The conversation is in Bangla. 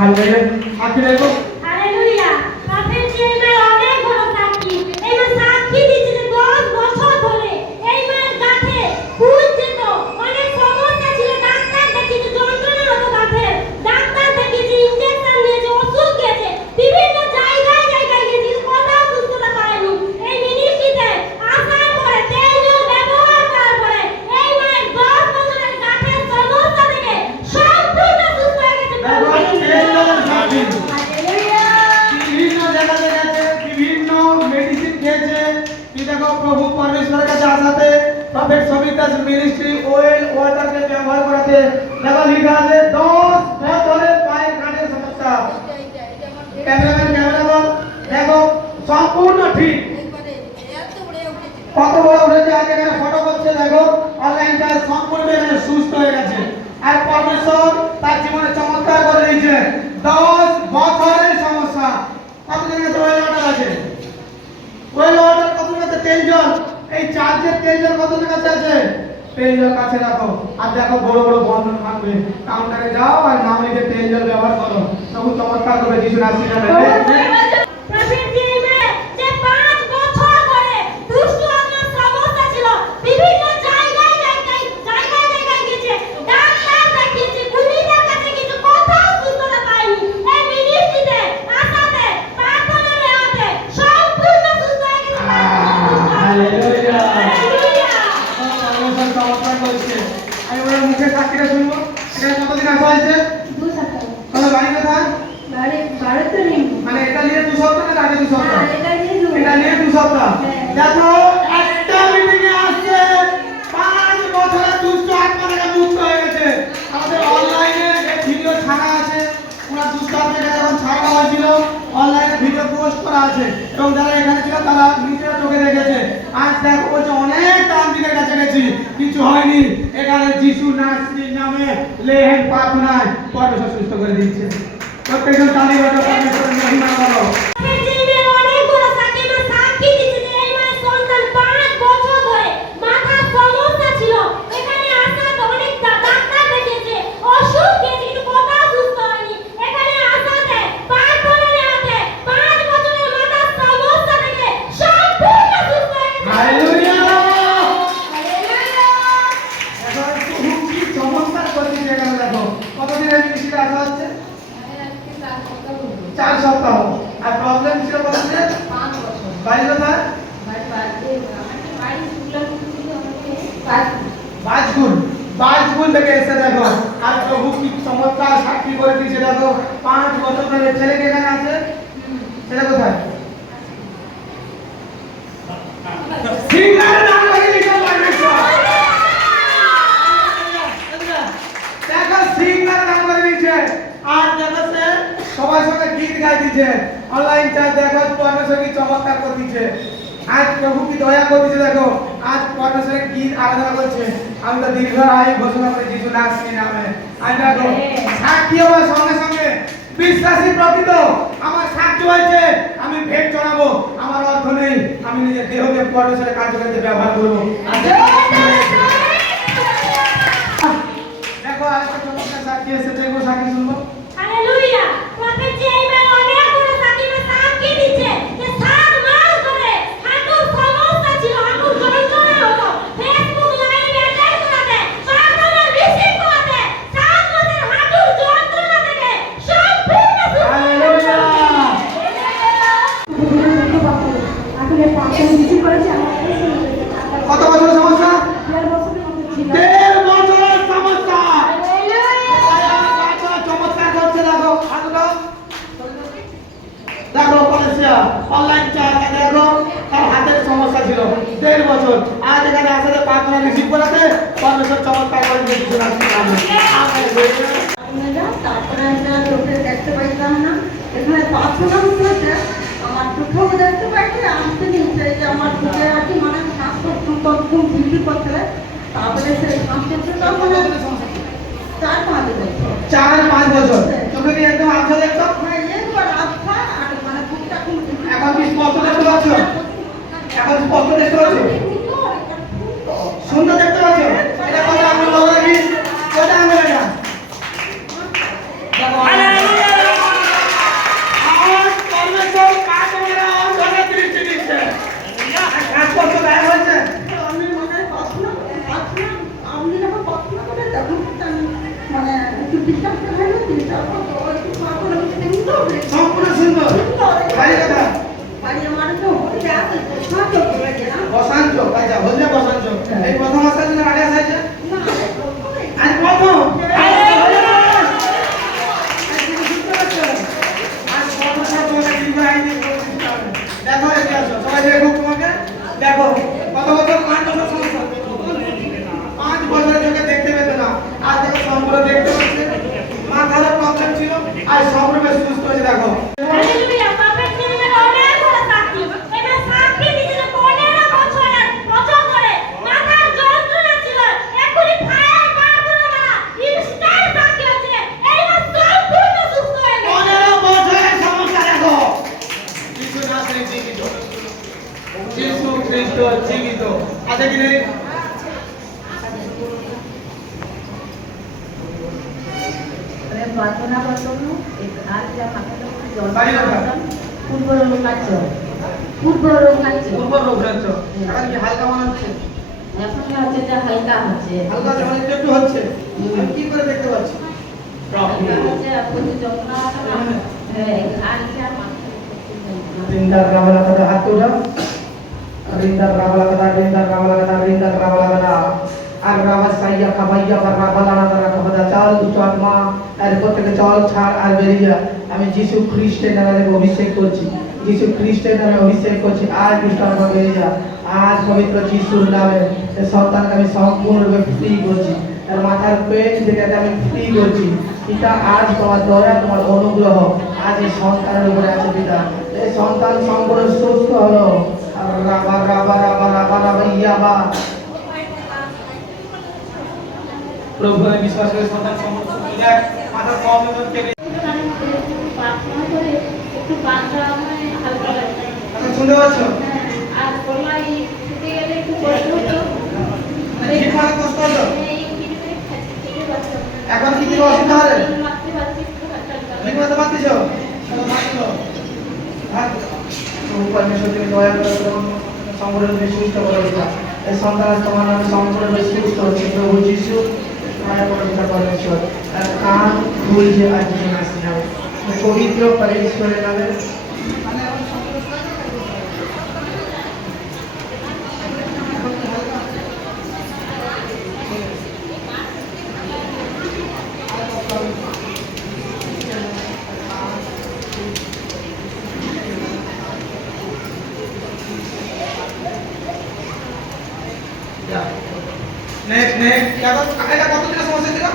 হালেলুয়া সাক্ষী দেখো হালেলুয়া প্রফেট জেরেমিয়া অনেক বড় সাক্ষী এই মা সাক্ষী দিচ্ছে যে 10 বছর ধরে এই মায়ের গাঁঠে খুন যেত অনেক সমস্যা ছিল ডাক্তার দেখিয়েছে যন্ত্রণা হতো গাঁঠে ডাক্তার দেখিয়েছে ইনজেকশন নিয়েছে ওষুধ খেয়েছে বিভিন্ন জায়গায় জায়গায় গেছে কোথাও সুস্থতা পায়নি এই মিনিস্ট্রিতে আসার পরে তেল জল ব্যবহার করার পরে এই মায়ের 10 বছরের গাঁঠের সমস্যা থেকে সম্পূর্ণ সুস্থ হয়ে গেছে বিভিন্ন জায়গাতে গেছে বিভিন্ন মেডিসিন খেয়েছে কি দেখো প্রভু পরমেশ্বরের কাছে আসাতে prophet Sabit Das ministry oil ওয়াটারকে ব্যবহার করাতে দেখো লেখা আছে 10 বছরের পায়ের কানের সমস্যা ক্যামেরাম্যান দেখো সম্পূর্ণ ঠিক কত বড় উঠেছে আজ এখানে ফটো করছে দেখো অনলাইন ক্লাস সম্পূর্ণ এখানে সুস্থ হয়ে গেছে আর পরমেশ্বর তার জীবনে চমৎকার করে দিয়েছে 10 বছরের সমস্যা কত দিন আছে ওয়েল ওয়াটার আছে ওয়েল ওয়াটার কত দিন আছে তেল জল এই চার্জের তেল জল কত দিন কাছে আছে তেল জল কাছে রাখো আর দেখো বড় বড় বন্ধন থাকবে কাউন্টারে যাও আর নাম লিখে তেল জল ব্যবহার করো তবু চমৎকার করে যিশুর আশীর্বাদ প্রফেট জেরেমিয়া যে 5 বছর ধরে দুষ্ট আত্মার সমস্যা ছিল বিভিন্ন জায়গায় গেছে ডাক্তার দেখিয়েছে কুলিদের কাছে গেছে কোথাও সুস্থতা পায়নি এই মিনিস্ট্রিতে আসাতে প্রার্থনা নেওয়াতে সম্পূর্ণ সুস্থ হয়ে গেছে হালেলুয়া পরমেশ্বর চমৎকার করেছে আমি ওনার মুখে সাক্ষীটা শুনবো এটা কতদিন আসা হয়েছে 2 সপ্তাহ তোমার বাড়ি কোথায় ভারত নেই মানে এটা নিয়ে 2 সপ্তাহ না আগে 2 সপ্তাহ এটা নিয়ে 2 সপ্তাহ হ্যাঁ। দেখো একটা মিটিং এ আসছে 5 বছরের দুষ্ট আত্মা থেকে মুক্ত হয়ে গেছে আমাদের অনলাইনে এই ভিডিও ছাড়া আছে পুরো দুষ্ট আত্মাকে যখন ছাড়া হয়েছিল অনলাইনে ভিডিও পোস্ট করা আছে এবং যারা এখানে ছিল তারা নিজেরা চোখে দেখেছে আজ দেখো বলছে অনেক তান্ত্রিকের কাছে গেছি কিছু হয়নি এখানে যিশু নাসরির নামে লেহেন প্রার্থনায় পরমেশ্বর সুস্থ করে দিচ্ছে প্রত্যেকজন তালি বাজাও পরমেশ্বরের মহিমা করো প্রফেট জেরেমিয়া অনেক বড় সাক্ষী মা সাক্ষী দিচ্ছে যে এই মায়ের সন্তান 5 বছর ধরে মাথার সমস্যা ছিল এখানে আসাতে অনেক ডাক্তার দেখিয়েছে ওষুধ খেয়েছে কিন্তু কোথাও সুস্থ হয়নি এখানে আসাতে প্রার্থনা নেওয়াতে 5 বছরের মাথার সমস্যা থেকে সম্পূর্ণ সুস্থ হয়ে গেছে হালেলুয়া হালেলুয়া এখন প্রভু কি চমৎকার করছে এখানে দেখো কতদিনের মিষ্টিতে আসা হচ্ছে 4 সপ্তাহ আর প্রবলেম ছিল কতদিনের 5 বছর বাড়ি কোথায় বাজগুল থেকে এসে দেখো আর প্রভু কি চমৎকার সাক্ষী করে দিয়েছে দেখো 5 বছর ধরে ছেলে কে এখানে আছে ছেলে কোথায় সিঙ্গার নাম লাগিয়ে দিয়েছে পরমেশ্বর দেখো সিঙ্গার নাম করে দিয়েছে আর দেখো সে সবার সঙ্গে গীত গাই দিয়েছে অনলাইন চার্জ দেখো পরমেশ্বর কি চমৎকার করে দিয়েছে আজ প্রভু কি দয়া করে দিয়েছে দেখো আজ পরমেশ্বরের গীত আরাধনা করছে আমি তো দীর্ঘ আয়ু ঘোষণা করে যিশু নাসরির নামে আজ দেখো সাক্ষী হওয়ার সঙ্গে সঙ্গে বিশ্বাসী প্রকৃত আমার সাক্ষী হয়েছে আমি ভেট চড়াবো আমার অর্থ নেই আমি নিজের দেহকে পরমেশ্বরের কার্যকারিতে ব্যবহার করবো দেখো আরেকটা চমৎকার সাক্ষী এসেছে দেখো সাক্ষী শুনবো হালেলুয়া প্রফেট জেরেমিয়া অনেক বড় সাক্ষী মা সাক্ষী দিচ্ছে যে 7 মাস ধরে হাঁটুর সমস্যা ছিল হাঁটুর যন্ত্রণা হতো ফেসবুক লাইভ অ্যাটেন্ড করাতে প্রার্থনা রিসিভ করাতে 7 মাসের হাঁটুর যন্ত্রণা থেকে সম্পূর্ণ সুস্থ হালেলুয়া কত বছর সমস্যা 1.5 বছরের সমস্যা চমৎকার করছে দেখো দেখো কলেজিয়া অনলাইন চার্জ দেখো তার হাতের সমস্যা ছিল 1.5 বছর আজ এখানে আসাতে প্রার্থনা রিসিভ করাতে পরমেশ্বর চমৎকার করে দিয়েছে তারপরে আমরা চোখে দেখতে পাইতাম না এখানে প্রার্থনা হচ্ছে আমার চোখেও দেখতে পাইছে আসতে নিচ্ছে যে আমার চোখে আর কি মানে শ্বাসকষ্ট খুব বৃদ্ধি করছে তারপরে সেই শ্বাসকষ্টটা মানে 4-5 বছর চোখে কি একদম আবছা দেখতো একবার আস্থা আর মানে বুকটা খুব এখন কি স্পষ্ট দেখতে পাচ্ছ এখন স্পষ্ট দেখতে পাচ্ছ সুন্দর দেখতে পাচ্ছ এটা কথা আমরা বলা কি কথা আমরা এটা দেখো তখন আমি মানে একটু বিশ্বাস করে তারপর তো একটু করে সুন্দর হয়েছে। সম্পূর্ণ সুন্দর। বাড়ি কথা? বাড়ি আমার তো হলদে আছে, সাহায্য করে গেলাম। বসাঞ্চ, আচ্ছা হলদে বসাঞ্চ। এই প্রথম আসার জন্য আগে আসাইছে? না, আজ প্রথম? আজ দেখো এগিয়ে আসো, সবাই দেখুক তোমাকে। দেখো কত বছর, 5 বছর সমস্যা, 5 বছরের চোখে দেখতে পেত না, আজ দেখো সম্পূর্ণ দেখতে পাচ্ছে। মাথার প্রবলেম ছিল, আজ সম্পূর্ণ সুস্থ হয়েছে। দেখো হালেলুয়া, বাপের ছেলেমেয়ের অনেক বড় সাক্ষী। এবার সাক্ষী দিচ্ছে যে 15 বছর ধরে মাথার যন্ত্রণা ছিল, এখনই ফায়ার কারখানা না, ইনস্ট্যান্ট সাক্ষী হচ্ছে। এইবার সম্পূর্ণ সুস্থ হয়ে গেছে। 15 বছরের সমস্যা দেখো। যিশু নাসরি জীবিত, যিশু খ্রিস্ট জীবিত আছে কি নেই? প্রার্থনা করতাম আর যা মাথাটা বাড়ি কথা? পূর্ব রোগ আছে, পূর্ব রোগ আছে। পূর্ব রোগ হচ্ছে, এখন কি হালকা মনে হচ্ছে? এখন হচ্ছে যে হালকা হচ্ছে, হালকা যেমন একটু একটু হচ্ছে। আমি কি করে দেখতে পাচ্ছি? হালকা হচ্ছে প্রতি যন্ত্রণা আর যা মাথা রিন্দার রাবলা কথা হাত তোলা, রিন্দার রাবলা কথা, রিন্দার রাবলা কথা, রিন্দার রাবলা কথা। আর রাবা সাইয়া খাবাইয়া বা রাবলা না তারা কথা চাল দুটো আত্মা আর প্রত্যেকে চল ছাড় আর বেরিয়ে যা। আমি যিশু খ্রিস্টের নামে অভিষেক করছি, যিশু খ্রিস্টের নামে অভিষেক করছি। আজ দুটো আত্মা বেরিয়ে যা। আজ পবিত্র যিশুর নামে এই সন্তানকে আমি সম্পূর্ণরূপে ফ্রি করছি, আর মাথার পেট থেকে আমি ফ্রি করছি। পিতা আজ তোমার দয়া, তোমার অনুগ্রহ আজ এই সন্তানের উপরে আছে। পিতা এই সন্তান সম্পূর্ণ সুস্থ হলো। আর রাবা রাবা রাবা রাবা রাবা ইয়াবা। প্রভু আমি বিশ্বাস করে সন্তান সম্পূর্ণ সুস্থ। দেখ মাথার প্রবলেম কেটে প্রার্থনা করে একটু বাঁধা হয় হালকা লাগছে। এখন শুনতে পাচ্ছ? আর গলায় ছুটে গেলে একটু কষ্ট হতো। ঠিক মানে কষ্ট হতো? এই কিডনি খেতে পারছো না। এখন কি কি অসুবিধা হবে? মারতে পারছি একটু হালকা ঠিক মতো পাচ্ছিস? প্রভু পরমেশ্বর তুমি দয়া করে সম্পূর্ণরূপে সুস্থ করে দিতা। এই সন্তান তোমার নামে সম্পূর্ণরূপে সুস্থ হচ্ছে। প্রভু যিশু দয়া করে দিতা পরমেশ্বর। আর কান খুলছে আজ যিশু নামে, পবিত্র পরমেশ্বরের নামে। নেক্সট এটা কত দিনের সমস্যা ছিল?